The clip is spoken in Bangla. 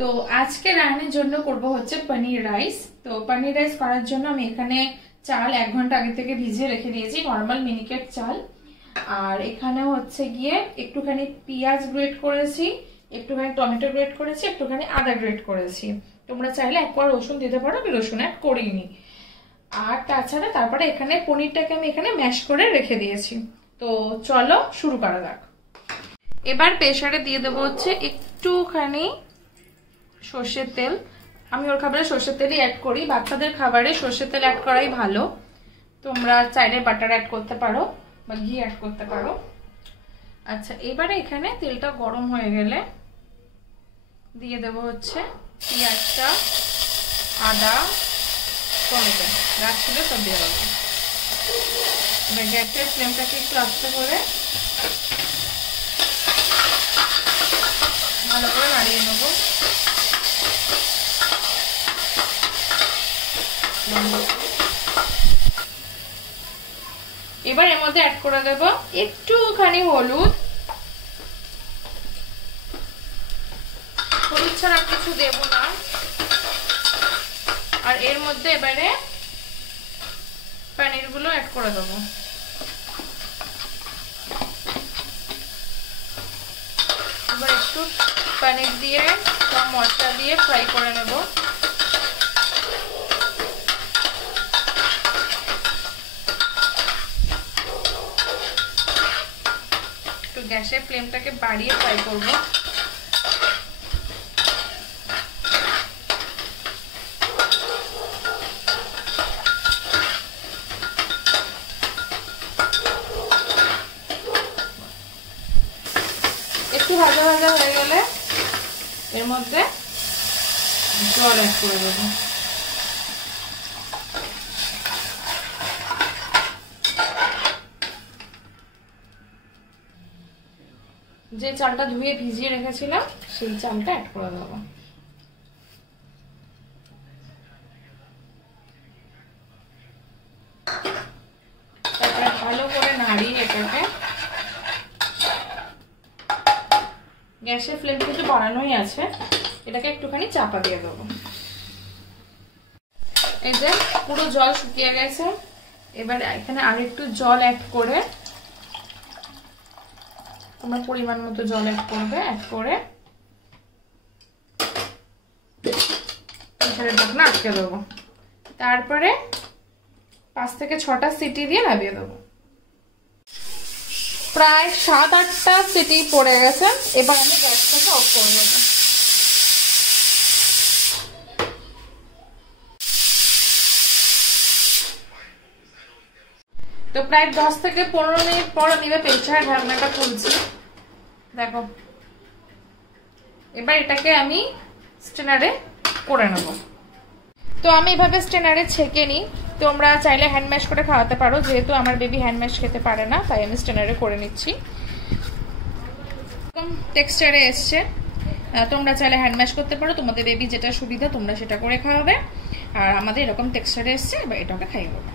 তো আজকে রান্নার জন্য করব হচ্ছে পনির রাইস। তো পনির রাইস করার জন্য আমি এখানে চাল 1 ঘন্টা আগে থেকে ভিজিয়ে রেখে দিয়েছি, নরমাল মিনিকেট চাল। আর এখানে হচ্ছে গিয়ে একটুখানি পেঁয়াজ গ্রেট করেছি, একটুখানি টমেটো গ্রেট করেছি, একটুখানি আদা গ্রেট করেছি। তোমরা চাইলে একবার রসুন দিতে পারো, আমি রসুন অ্যাড করিনি। আর তাছাড়া তারপরে এখানে পনিরটাকে আমি এখানে ম্যাশ করে রেখে দিয়েছি। তো চলো শুরু করা যাক। এবার প্রেসারে দিয়ে দেবো হচ্ছে একটুখানি সর্ষের তেল। আমি ওর খাবারে সর্ষের তেলই অ্যাড করি, বাচ্চাদের খাবারে সর্ষের তেল অ্যাড করাই ভালো। তোমরা চাইলে বাটার অ্যাড করতে পারো বা ঘি অ্যাড করতে পারো। আচ্ছা, এবারে এখানে তেলটা গরম হয়ে গেলে দিয়ে দেবো হচ্ছে পেঁয়াজটা, আদা, টমেটো, রাখ ছিল সব দিয়ে দেবো। এবার গ্যাসের ফ্লেমটাকে একটু আস্তে করে ভালো করে নাড়িয়ে নেবো। এবার এর মধ্যে অ্যাড করে দেবো একটুখানি হলুদ। হলুদ ছাড়া কিছু দেব না। আর এর মধ্যে এবারে পনির গুলো অ্যাড করে দেবো। এবার একটু পনির দিয়ে সব মশলা দিয়ে ফ্রাই করে নেব। একটু গ্যাসের ফ্লেমটাকে বাড়িয়ে ফ্রাই করব। একটু ভাজা ভাজা হয়ে গেলে এর মধ্যে জল অ্যাড করে দেবো। যে চালটা ধুয়ে ভিজিয়ে রেখেছিলাম সেই চালটা অ্যাড করে দেবো। তারপরে ভালো করে নাড়িয়ে এটাকে, গ্যাসের ফ্লেম কিন্তু বাড়ানোই আছে, এটাকে একটুখানি চাপা দিয়ে দেবো। এই যে পুরো জল শুকিয়ে গেছে। এবার এখানে আর একটু জল অ্যাড করে, তোমরা পরিমাণ মতো জল অ্যাড করবে, অ্যাড করে প্রেসারের ঢাকনা আটকে দেবো। তারপরে 5 থেকে 6টা সিটি দিয়ে নামিয়ে দেবো। প্রায় 7-8টা সিটি পড়ে গেছে। এবার আমি গ্যাসটাকে অফ করে দেবো। তো প্রায় 10 থেকে 15 মিনিট পর আমি প্রেসারের ঢাকনাটা খুলছি। দেখো, এবার এটাকে আমি স্ট্রেনারে করে নেব। তো আমি এভাবে স্ট্রেনারে ছেঁকে নিই। তোমরা চাইলে হ্যান্ড ম্যাশ করে খাওয়াতে পারো, যেহেতু আমার বেবি হ্যান্ড ম্যাশ খেতে পারে না, তাই আমি স্ট্রেনারে করে নিচ্ছি। এরকম টেক্সচারে এসছে। তোমরা চাইলে হ্যান্ড ম্যাশ করতে পারো, তোমাদের বেবি যেটা সুবিধা তোমরা সেটা করে খাওয়াবে। আর আমাদের এরকম টেক্সচারে এসছে, এবার এটাকে খাইয়ে দেবো।